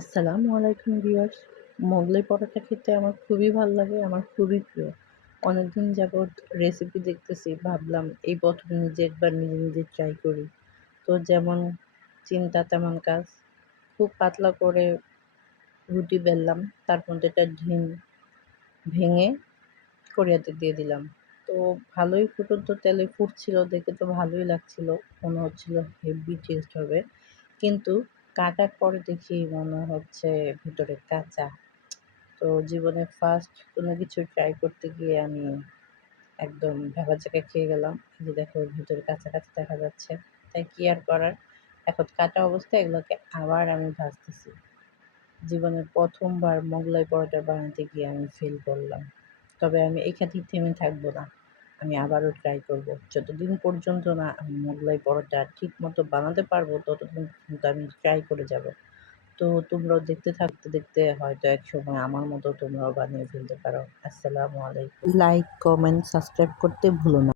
আসসালামু আলাইকুম ভিউয়ার্স। মোগলাই পরোটা খেতে আমার খুবই ভাল লাগে, আমার খুবই প্রিয়। অনেকদিন যাবৎ রেসিপি দেখতেছি, ভাবলাম এই ১ম নিজে ট্রাই করি। তো যেমন চিন্তা তেমন কাজ। খুব পাতলা করে রুটি বেললাম, তার মধ্যে একটা ডিম ভেঙে কড়াইতে দিয়ে দিলাম। তো ভালোই ফুটন্ত তেলে ফুটছিল, দেখে তো ভালোই লাগছিল। মনে হচ্ছিল হেভি টেস্ট হবে। কিন্তু কাটার পরে দেখি মনে হচ্ছে ভিতরে কাঁচা। তো জীবনে ফার্স্ট কোনো কিছু ট্রাই করতে গিয়ে আমি একদম ভ্যাবাচ্যাকা খেয়ে গেলাম। এই যে দেখো ভিতরে কাঁচা, কাঁচা দেখা যাচ্ছে। তাই কি আর করার? এখন কাটা অবস্থায় এগুলোকে আবার আমি ভাজতেছি। জীবনের ১ম বার মোগলাই পরোটা বানাতে গিয়ে আমি ফেল করলাম। তবে আমি এখানেই থেমে থাকবো না। আমি আবারও ট্রাই করব। যতদিন পর্যন্ত না আমি মোগলাই পরোটা ঠিকমতো বানাতে পারবো, ততদিন পর্যন্ত আমি ট্রাই করে যাব। তো তোমরাও দেখতে থাকতে দেখতে হয়তো একসময় আমার মতো তোমরাও বানিয়ে ফেলতে পারো। আসসালামু আলাইকুম। লাইক, কমেন্ট, সাবস্ক্রাইব করতে ভুলো না।